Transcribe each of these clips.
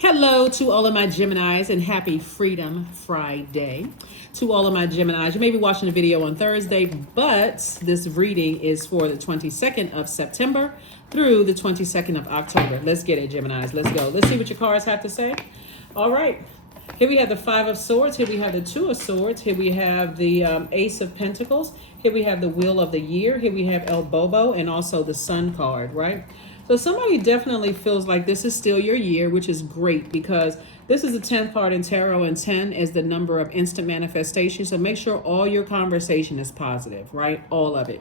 Hello to all of my Geminis and happy Freedom Friday. To all of my Geminis, you may be watching the video on Thursday, but this reading is for the 22nd of September through the 22nd of October. Let's get it, Geminis. Let's go. Let's see what your cards have to say. All right. Here we have the Five of Swords. Here we have the Two of Swords. Here we have the Ace of Pentacles. Here we have the Wheel of the Year. Here we have El Bobo and also the Sun card, right? So somebody definitely feels like this is still your year, which is great because this is the 10th card in tarot, and 10 is the number of instant manifestation. So make sure all your conversation is positive, right? All of it.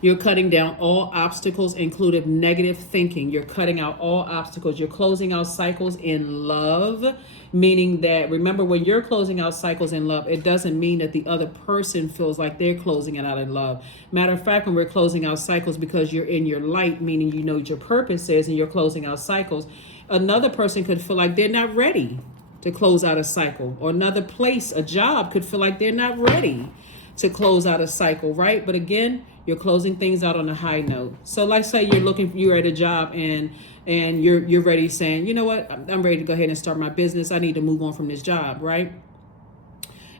You're cutting down all obstacles, including negative thinking. You're cutting out all obstacles. You're closing out cycles in love, meaning that, remember, when you're closing out cycles in love, it doesn't mean that the other person feels like they're closing it out in love. Matter of fact, when we're closing out cycles because you're in your light, meaning you know what your purpose is and you're closing out cycles, another person could feel like they're not ready to close out a cycle, or another place, a job, could feel like they're not ready to close out a cycle, right? But again, you're closing things out on a high note. So let's say you're at a job and you're ready, saying, you know what, I'm ready to go ahead and start my business. I need to move on from this job, right?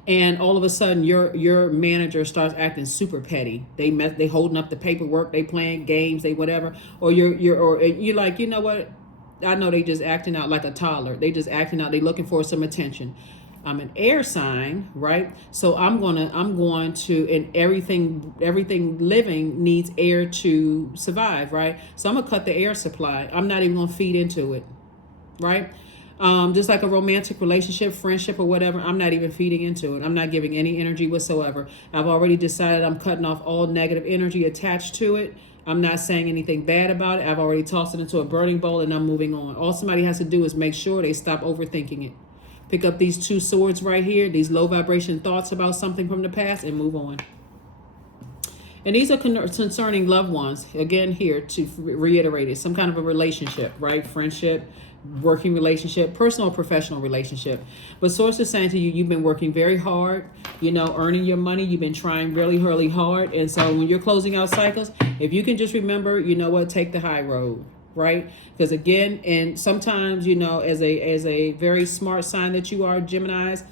And all of a sudden your manager starts acting super petty. They holding up the paperwork, they playing games, they whatever, or you're like, you know what, I know they just acting out like a toddler. They just acting out, they looking for some attention. I'm an air sign, right? So I'm going to, and everything living needs air to survive, right? So I'm gonna cut the air supply. I'm not even gonna feed into it, right? Just like a romantic relationship, friendship, or whatever, I'm not even feeding into it. I'm not giving any energy whatsoever. I've already decided I'm cutting off all negative energy attached to it. I'm not saying anything bad about it. I've already tossed it into a burning bowl and I'm moving on. All somebody has to do is make sure they stop overthinking it. Pick up these two swords right here, these low vibration thoughts about something from the past, and move on. And these are concerning loved ones. Again, here to reiterate it, some kind of a relationship, right? Friendship, working relationship, personal or professional relationship. But source is saying to you, you've been working very hard, earning your money. You've been trying really, really hard. And so when you're closing out cycles, if you can just remember, take the high road. Right? Because again, and sometimes, as a very smart sign that you are, Geminis,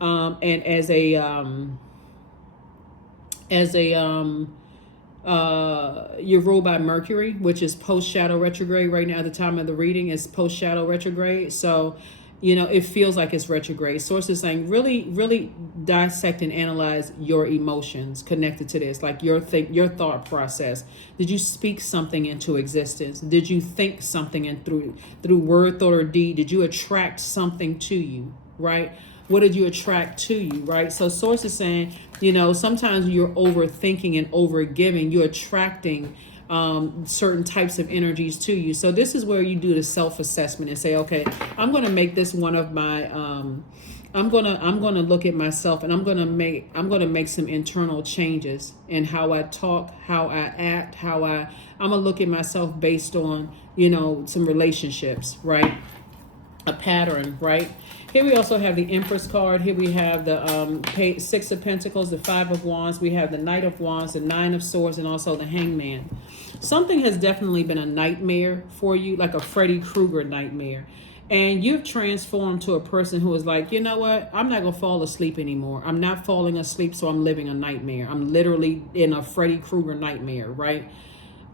and you're ruled by Mercury, which is post shadow retrograde right now. At the time of the reading is post shadow retrograde. So, it feels like it's retrograde. Source is saying really, really dissect and analyze your emotions connected to this, like your thought process. Did you speak something into existence? Did you think something and through word, thought, or deed? Did you attract something to you, right? What did you attract to you, right? So source is saying, sometimes you're overthinking and overgiving. You're attracting certain types of energies to you. So this is where you do the self-assessment and say, okay, I'm going to make this one of my I'm going to look at myself, and I'm going to make some internal changes in how I talk, how I act, I'm going to look at myself based on, some relationships, right? A pattern, right? Here we also have the Empress card. Here we have the Six of Pentacles, the Five of Wands. We have the Knight of Wands, the Nine of Swords, and also the Hangman. Something has definitely been a nightmare for you, like a Freddy Krueger nightmare. And you've transformed to a person who is like, you know what? I'm not going to fall asleep anymore. I'm not falling asleep, so I'm living a nightmare. I'm literally in a Freddy Krueger nightmare, right?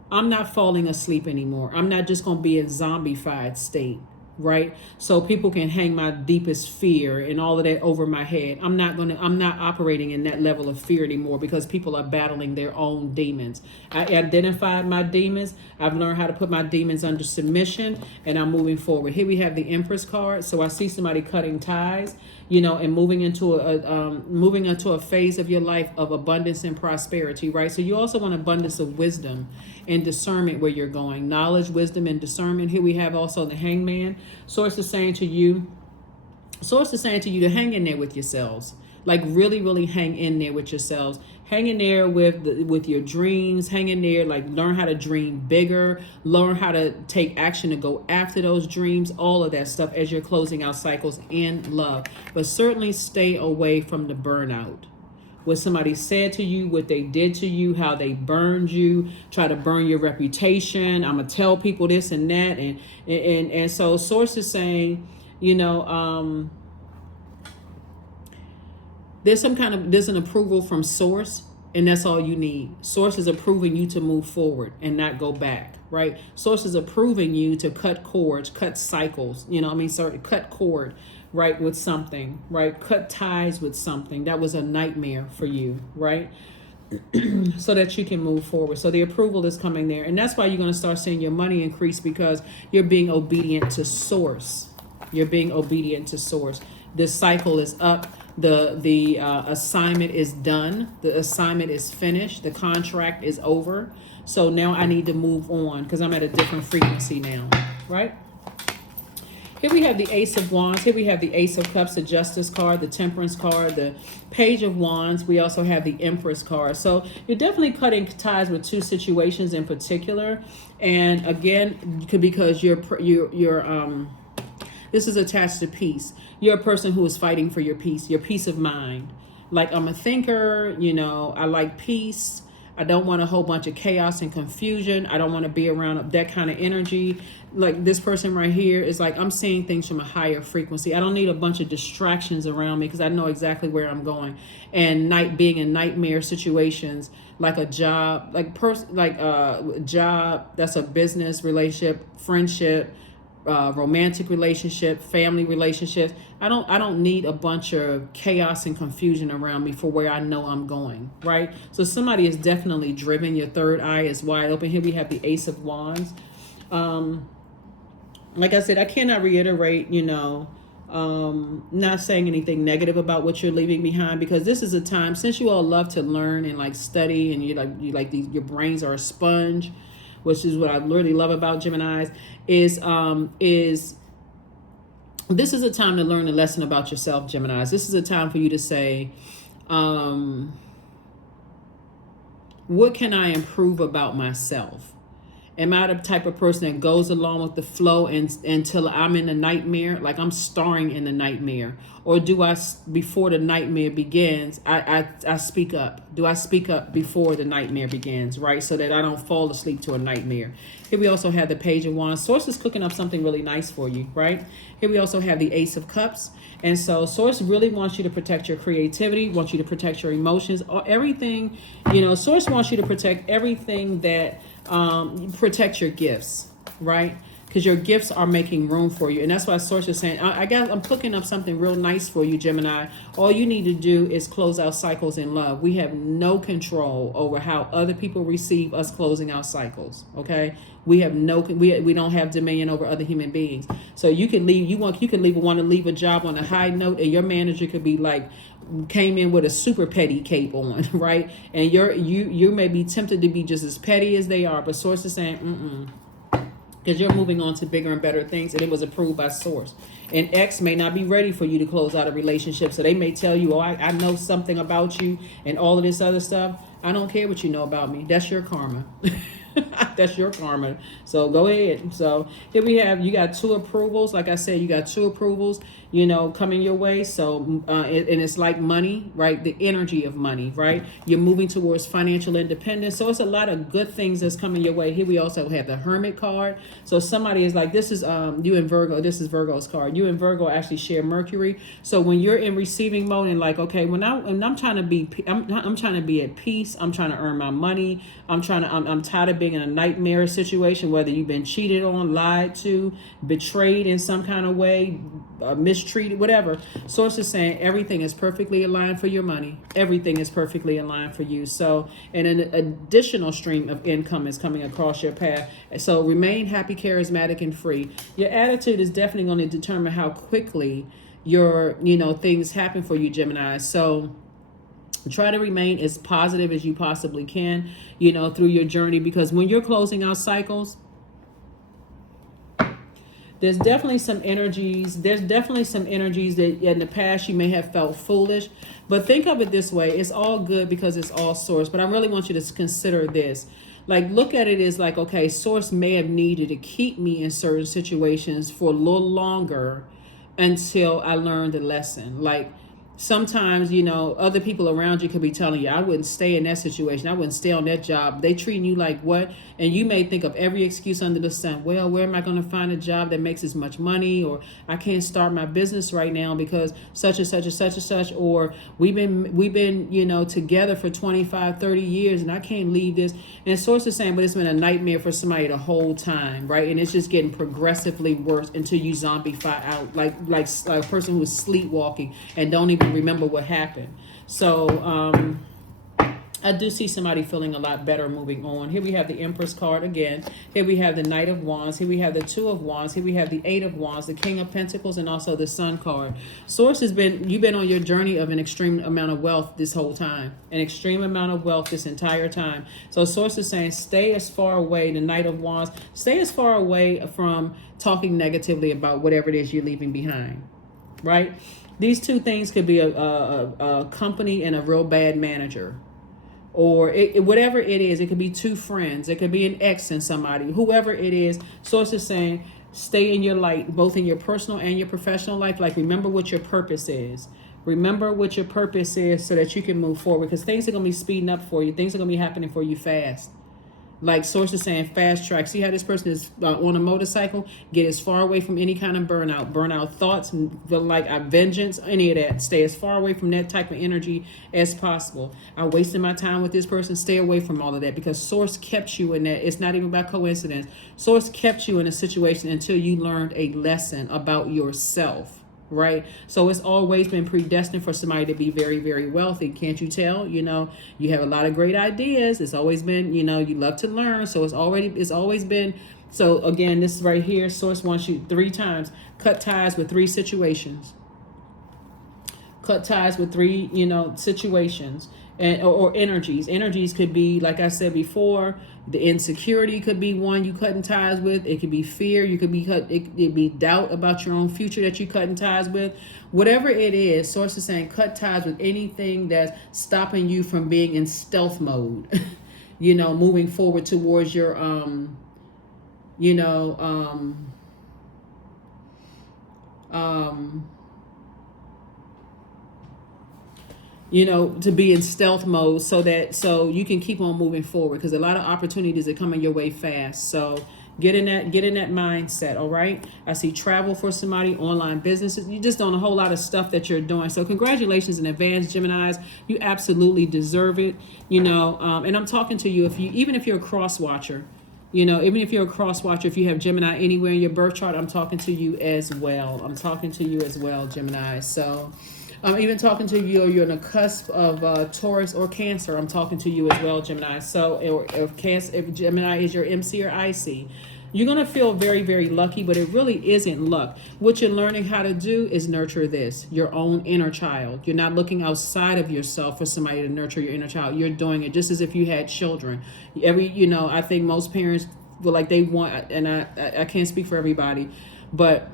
I'm not falling asleep anymore. I'm not just going to be in zombified state. Right? So people can hang my deepest fear and all of that over my head. I'm not operating in that level of fear anymore because people are battling their own demons. I identified my demons. I've learned how to put my demons under submission, and I'm moving forward. Here we have the Empress card. So I see somebody cutting ties, and moving into a phase of your life of abundance and prosperity, right? So you also want abundance of wisdom and discernment where you're going. Knowledge, wisdom, and discernment. Here we have also the Hangman. Source is saying to you to hang in there with yourselves. Like really, really hang in there with yourselves. Hang in there with your dreams. Hang in there, like learn how to dream bigger. Learn how to take action to go after those dreams. All of that stuff as you're closing out cycles in love. But certainly stay away from the burnout. what somebody said to you, what they did to you, how they burned you, try to burn your reputation. I'm gonna tell people this and that, and so Source is saying, there's an approval from Source, and that's all you need. Source is approving you to move forward and not go back, right? Source is approving you to cut cords, cut cycles, cut cord, right, with something, right? Cut ties with something that was a nightmare for you, right? So that you can move forward. So the approval is coming there. And that's why you're going to start seeing your money increase, because you're being obedient to Source. You're being obedient to Source. This cycle is up. The assignment is done. The assignment is finished. The contract is over. So now I need to move on because I'm at a different frequency now, right? Here we have the Ace of Wands. Here we have the Ace of Cups, the Justice card, the Temperance card, the Page of Wands. We also have the Empress card. So you're definitely cutting ties with two situations in particular. And again, because this is attached to peace. You're a person who is fighting for your peace of mind. Like, I'm a thinker, I like peace. I don't want a whole bunch of chaos and confusion. I don't want to be around that kind of energy. Like this person right here is like, I'm seeing things from a higher frequency. I don't need a bunch of distractions around me because I know exactly where I'm going. And being in nightmare situations, like a job, job, that's a business relationship, friendship, romantic relationship, family relationships. I don't need a bunch of chaos and confusion around me for where I know I'm going, right? So somebody is definitely driven. Your third eye is wide open. Here we have the Ace of Wands. Like I said, I cannot reiterate, not saying anything negative about what you're leaving behind, because this is a time, since you all love to learn and like study, and your brains are a sponge, which is what I really love about Geminis, is this is a time to learn a lesson about yourself, Geminis. This is a time for you to say, what can I improve about myself? Am I the type of person that goes along with the flow until I'm in a nightmare, like I'm starring in the nightmare? Or do I, before the nightmare begins, I speak up? Do I speak up before the nightmare begins, right? So that I don't fall asleep to a nightmare. Here we also have the Page of Wands. Source is cooking up something really nice for you, right? Here we also have the Ace of Cups. And so Source really wants you to protect your creativity, wants you to protect your emotions, or everything, Source wants you to protect everything that, protect your gifts, right? Because your gifts are making room for you. And that's why Source is saying, I'm cooking up something real nice for you, Gemini. All you need to do is close out cycles in love. We have no control over how other people receive us closing out cycles, okay? We have we don't have dominion over other human beings. So you can leave, want to leave a job on a high note, and your manager could be like, came in with a super petty cape on, right? And you may be tempted to be just as petty as they are, but Source is saying, because you're moving on to bigger and better things, and it was approved by Source. And X may not be ready for you to close out a relationship, so they may tell you, I know something about you and all of this other stuff. I don't care what you know about me. That's your karma. That's your karma. So go ahead. So here we have, you got two approvals. Like I said, you got two approvals, coming your way. So, and it's like money, right? The energy of money, right? You're moving towards financial independence. So it's a lot of good things that's coming your way. Here we also have the Hermit card. So somebody is like, this is you and Virgo. This is Virgo's card. You and Virgo actually share Mercury. So when you're in receiving mode and like, okay, when I'm trying to be, I'm trying to be at peace. I'm trying to earn my money. I'm tired of being in a nightmare situation, whether you've been cheated on, lied to, betrayed in some kind of way, mistreated, whatever. Source is saying everything is perfectly aligned for your money. Everything is perfectly aligned for you. So, and an additional stream of income is coming across your path. So remain happy, charismatic, and free. Your attitude is definitely going to determine how quickly your, things happen for you, Gemini. So try to remain as positive as you possibly can, through your journey, because when you're closing out cycles, there's definitely some energies that in the past you may have felt foolish, but think of it this way. It's all good because it's all Source. But I really want you to consider this. Like, look at it as like, okay, Source may have needed to keep me in certain situations for a little longer until I learned the lesson. Like, sometimes, you know, other people around you could be telling you, I wouldn't stay in that situation. I wouldn't stay on that job. They treating you like what? And you may think of every excuse under the sun. Well, where am I going to find a job that makes as much money? Or I can't start my business right now because such and such and such and such. Or we've been, you know, together for 25, 30 years and I can't leave this. And source is saying, but it's been a nightmare for somebody the whole time, right? And it's just getting progressively worse until you zombify out, like a person who is sleepwalking and don't even remember what happened. So I do see somebody feeling a lot better moving on. Here we have the Empress card again. Here we have the Knight of Wands. Here we have the Two of Wands. Here we have the Eight of Wands, the King of Pentacles, and also the Sun card. Source has been, you've been on your journey of an extreme amount of wealth this whole time. An extreme amount of wealth this entire time. So Source is saying stay as far away, the Knight of Wands, stay as far away from talking negatively about whatever it is you're leaving behind, right? These two things could be a company and a real bad manager. Or whatever it is, it could be two friends. It could be an ex and somebody. Whoever it is, Source is saying, stay in your light, both in your personal and your professional life. Like, remember what your purpose is. Remember what your purpose is so that you can move forward. Because things are going to be speeding up for you. Things are going to be happening for you fast. Like Source is saying, fast track. See how this person is on a motorcycle? Get as far away from any kind of burnout thoughts, like vengeance, any of that. Stay as far away from that type of energy as possible. I wasted my time with this person. Stay away from all of that, because Source kept you in that. It's not even by coincidence. Source kept you in a situation until you learned a lesson about yourself. Right? So it's always been predestined for somebody to be very, very wealthy. Can't you tell? You know, you have a lot of great ideas. It's always been, you know, you love to learn. So it's always been. So again, this right here, Source wants you 3 times. Cut ties with 3 situations. Cut ties with 3, you know, situations. And or energies. Energies could be, like I said before, the insecurity could be one you cutting ties with. It could be fear. You could be it could be doubt about your own future that you cutting ties with. Whatever it is, Source is saying cut ties with anything that's stopping you from being in stealth mode. You know, moving forward towards your to be in stealth mode so you can keep on moving forward, because a lot of opportunities are coming your way fast. So get in that mindset. All right. I see travel for somebody, online businesses. You just doing a whole lot of stuff that you're doing. So congratulations in advance, Geminis. You absolutely deserve it. And I'm talking to you, even if you're a cross watcher. Even if you're a cross watcher, if you have Gemini anywhere in your birth chart, I'm talking to you as well. Gemini. So I'm even talking to you, or you're on the cusp of Taurus or Cancer. I'm talking to you as well, Gemini. So if Gemini is your MC or IC, you're going to feel very, very lucky, but it really isn't luck. What you're learning how to do is nurture your own inner child. You're not looking outside of yourself for somebody to nurture your inner child. You're doing it just as if you had children. I think most parents feel like they want, and I can't speak for everybody, but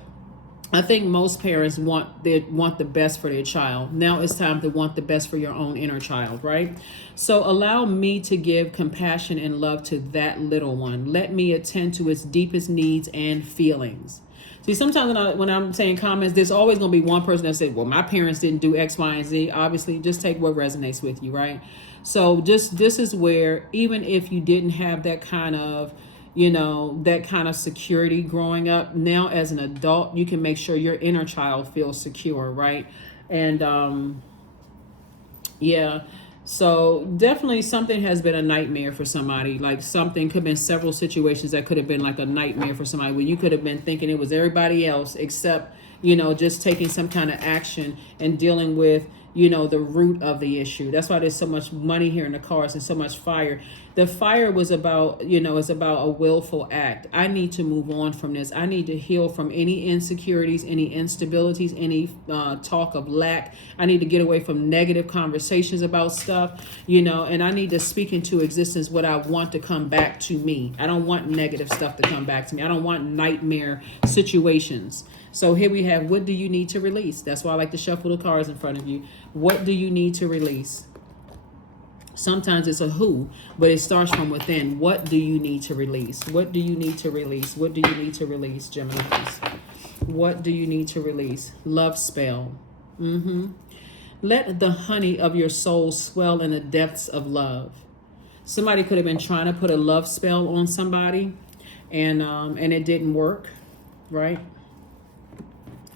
I think most parents want the best for their child. Now it's time to want the best for your own inner child, right? So allow me to give compassion and love to that little one. Let me attend to its deepest needs and feelings. See, sometimes when I'm saying comments, there's always going to be one person that says, well, my parents didn't do X, Y, and Z. Obviously, just take what resonates with you, right? So this is where, even if you didn't have that kind of security growing up, now as an adult, you can make sure your inner child feels secure, right? And so definitely something has been a nightmare for somebody. Like, something could have been several situations that could have been like a nightmare for somebody, where you could have been thinking it was everybody else except, just taking some kind of action and dealing with, the root of the issue. That's why there's so much money here in the cards and so much fire. The fire was about, it's about a willful act. I need to move on from this. I need to heal from any insecurities, any instabilities, any talk of lack. I need to get away from negative conversations about stuff, and I need to speak into existence what I want to come back to me. I don't want negative stuff to come back to me. I don't want nightmare situations. So here we have, what do you need to release? That's why I like to shuffle the cards in front of you. What do you need to release? Sometimes it's a who, but it starts from within. What do you need to release? What do you need to release? What do you need to release, Geminis? What do you need to release? Love spell. Let the honey of your soul swell in the depths of love. Somebody could have been trying to put a love spell on somebody, and it didn't work, right?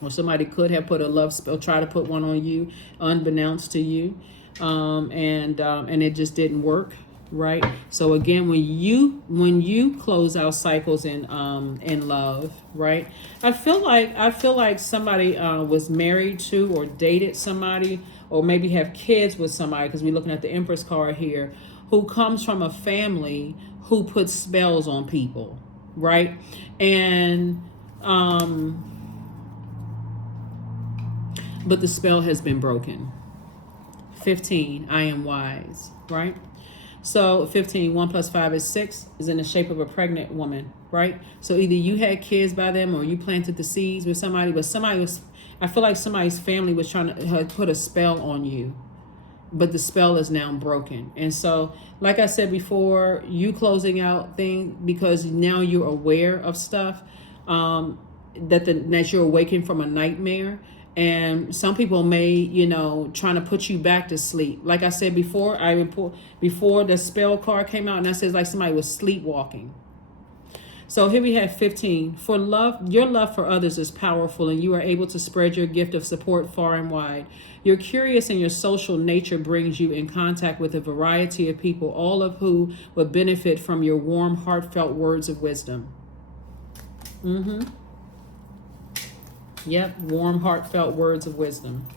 Or somebody could have put a love spell, try to put one on you, unbeknownst to you, and it just didn't work, right? So again, when you close out cycles in love, right? I feel like somebody was married to or dated somebody, or maybe have kids with somebody, because we're looking at the Empress card here, who comes from a family who puts spells on people, right? And but the spell has been broken. 15, I am wise, right? So 15, 1 plus 5 is 6, is in the shape of a pregnant woman, right? So either you had kids by them, or you planted the seeds with somebody, but I feel like somebody's family was trying to put a spell on you, but the spell is now broken. And so, like I said before, you closing out things because now you're aware of stuff, that you're awakened from a nightmare. And some people may, trying to put you back to sleep. Like I said before, before the spell card came out, and that says like somebody was sleepwalking. So here we have 15. For love, your love for others is powerful, and you are able to spread your gift of support far and wide. Your curious and your social nature brings you in contact with a variety of people, all of who would benefit from your warm, heartfelt words of wisdom. Yep, warm, heartfelt words of wisdom.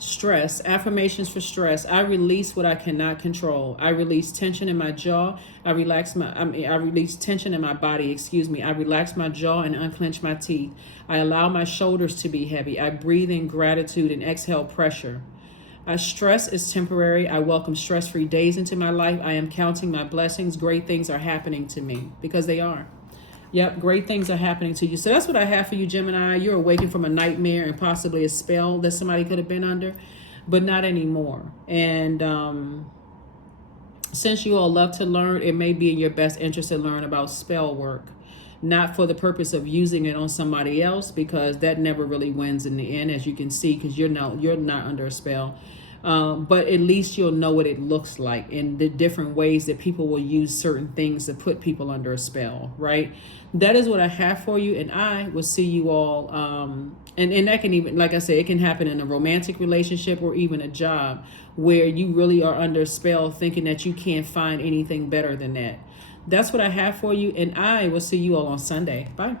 Stress, affirmations for stress. I release what I cannot control. I release tension in my jaw. I release tension in my body, I relax my jaw and unclench my teeth. I allow my shoulders to be heavy. I breathe in gratitude and exhale pressure. Stress is temporary. I welcome stress-free days into my life. I am counting my blessings. Great things are happening to me, because they are. Yep, great things are happening to you. So that's what I have for you, Gemini. You're awakened from a nightmare and possibly a spell that somebody could have been under, but not anymore. And since you all love to learn, it may be in your best interest to learn about spell work, not for the purpose of using it on somebody else, because that never really wins in the end, as you can see, because you're not under a spell. But at least you'll know what it looks like and the different ways that people will use certain things to put people under a spell, right? That is what I have for you, and I will see you all. And that can even, like I said, it can happen in a romantic relationship or even a job where you really are under a spell, thinking that you can't find anything better than that. That's what I have for you, and I will see you all on Sunday. Bye.